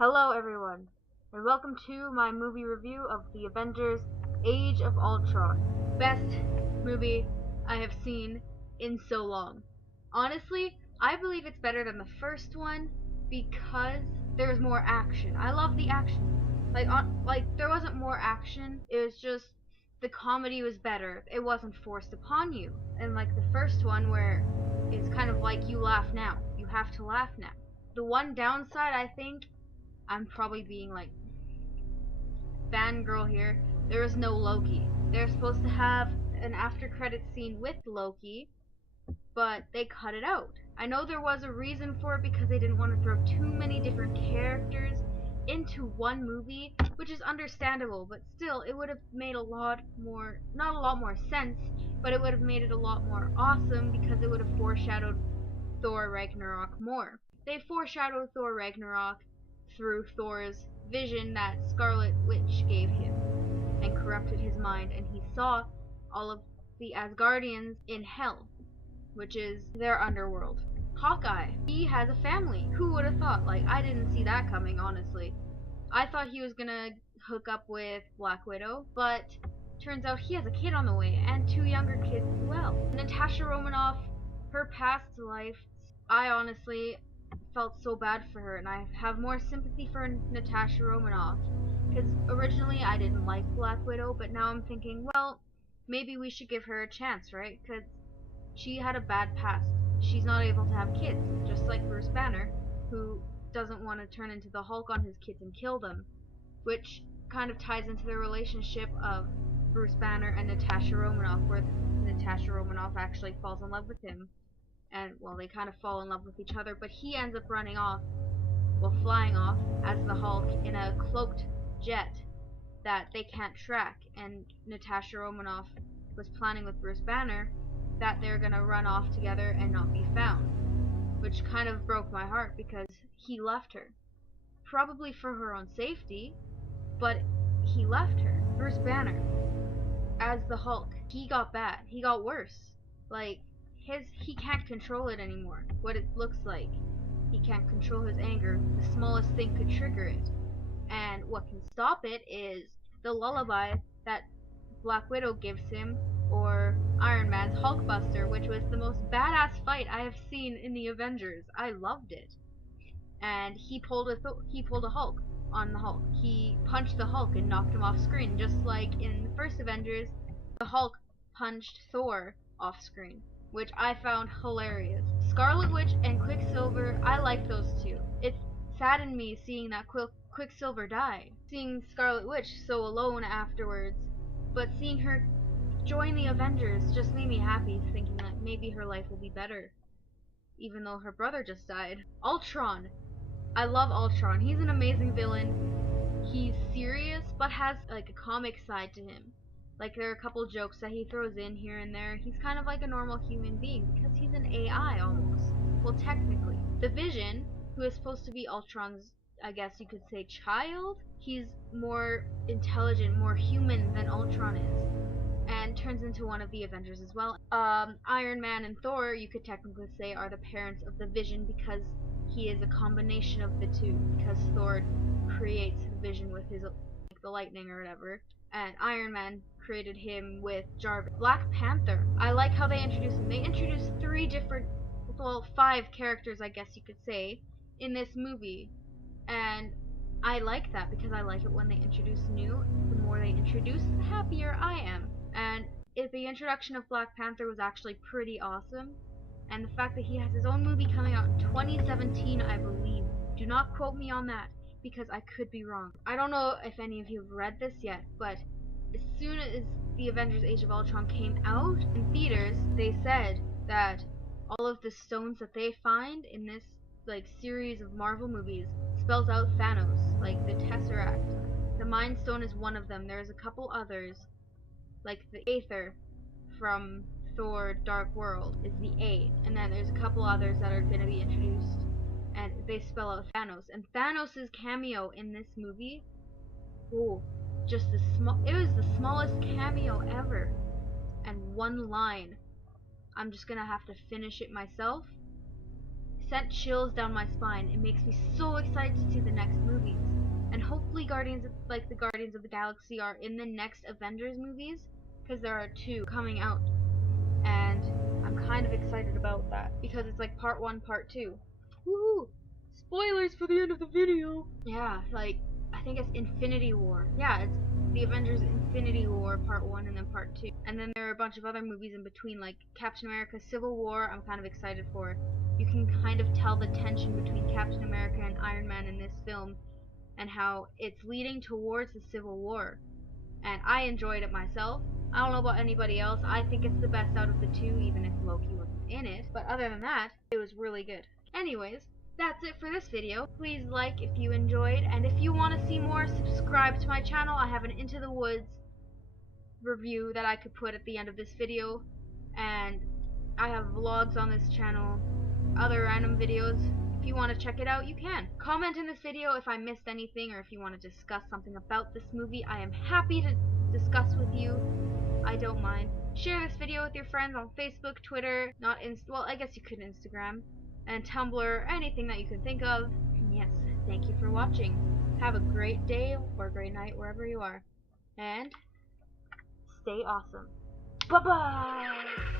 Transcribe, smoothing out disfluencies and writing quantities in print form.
Hello everyone, and welcome to my movie review of the Avengers Age of Ultron. Best movie I have seen in so long. Honestly, I believe it's better than the first one because there's more action. I love the action. Like there wasn't more action, it was just the comedy was better. It wasn't forced upon you. And like the first one where it's kind of like you laugh now. You have to laugh now. The one downside I think I'm probably being like fangirl here. There is no Loki. They're supposed to have an after credit scene with Loki, but they cut it out. I know there was a reason for it because they didn't want to throw too many different characters into one movie, which is understandable, but still it would have made a lot more, not a lot more sense, but it would have made it a lot more awesome because it would have foreshadowed Thor Ragnarok more. They foreshadowed Thor Ragnarok through Thor's vision that Scarlet Witch gave him and corrupted his mind, and he saw all of the Asgardians in hell, which is their underworld. Hawkeye, he has a family. Who would have thought? Like, I didn't see that coming, honestly. I thought he was gonna hook up with Black Widow, but turns out he has a kid on the way, and two younger kids as well. Natasha Romanoff, her past life, I honestly felt so bad for her, and I have more sympathy for Natasha Romanoff, because originally I didn't like Black Widow, but now I'm thinking, well, maybe we should give her a chance, right? Because she had a bad past. She's not able to have kids, just like Bruce Banner, who doesn't want to turn into the Hulk on his kids and kill them, which kind of ties into the relationship of Bruce Banner and Natasha Romanoff, where Natasha Romanoff actually falls in love with him. And, well, they kind of fall in love with each other, but he ends up running off, well, flying off, as the Hulk in a cloaked jet that they can't track, and Natasha Romanoff was planning with Bruce Banner that they're gonna run off together and not be found, which kind of broke my heart because he left her. Probably for her own safety, but he left her. Bruce Banner, as the Hulk, he got bad. He got worse. Like, he can't control it anymore. What it looks like. He can't control his anger. The smallest thing could trigger it. And what can stop it is the lullaby that Black Widow gives him, or Iron Man's Hulkbuster, which was the most badass fight I have seen in the Avengers. I loved it. And he pulled a Hulk on the Hulk. He punched the Hulk and knocked him off screen, just like in the first Avengers, the Hulk punched Thor off screen, which I found hilarious. Scarlet Witch and Quicksilver, I like those two. It saddened me seeing that Quicksilver die, seeing Scarlet Witch so alone afterwards, but seeing her join the Avengers just made me happy, thinking that maybe her life will be better, even though her brother just died. Ultron. I love Ultron. He's an amazing villain. He's serious, but has like a comic side to him. Like, there are a couple jokes that he throws in here and there. He's kind of like a normal human being because he's an AI almost. Well, technically. The Vision, who is supposed to be Ultron's, I guess you could say, child, he's more intelligent, more human than Ultron is, and turns into one of the Avengers as well. Iron Man and Thor, you could technically say, are the parents of the Vision because he is a combination of the two, because Thor creates the Vision with his, like, the lightning or whatever, and Iron Man created him with Jarvis. Black Panther. I like how they introduced him. They introduced five characters, I guess you could say, in this movie. And I like that because I like it when they introduce new. The more they introduce, the happier I am. And the introduction of Black Panther was actually pretty awesome. And the fact that he has his own movie coming out in 2017, I believe. Do not quote me on that, because I could be wrong. I don't know if any of you have read this yet, but as soon as the Avengers Age of Ultron came out in theaters, they said that all of the stones that they find in this, like, series of Marvel movies spells out Thanos, like the Tesseract. The Mind Stone is one of them. There's a couple others, like the Aether from Thor Dark World is the A, and then there's a couple others that are going to be introduced, and they spell out Thanos. And Thanos' cameo in this movie, oh, just it was the smallest cameo ever, and one line, I'm just gonna have to finish it myself, sent chills down my spine. It makes me so excited to see the next movie. the Guardians of the Galaxy are in the next Avengers movies, because there are 2 coming out, and I'm kind of excited about that because it's like part 1, part 2. Woohoo! Spoilers for the end of the video. Yeah, like I think it's Infinity War. Yeah, it's the Avengers Infinity War part 1 and then part 2. And then there are a bunch of other movies in between, like Captain America Civil War. I'm kind of excited for. You can kind of tell the tension between Captain America and Iron Man in this film, and how it's leading towards the Civil War. And I enjoyed it myself. I don't know about anybody else. I think it's the best out of the 2, even if Loki wasn't in it. But other than that, it was really good. Anyways, that's it for this video. Please like if you enjoyed, and if you want to see more, subscribe to my channel. I have an Into the Woods review that I could put at the end of this video, and I have vlogs on this channel, other random videos. If you want to check it out, you can. Comment in this video if I missed anything, or if you want to discuss something about this movie. I am happy to discuss with you. I don't mind. Share this video with your friends on Facebook, Twitter, well, I guess you could Instagram, and Tumblr, anything that you can think of. And yes, thank you for watching. Have a great day or a great night wherever you are. And stay awesome. Bye-bye!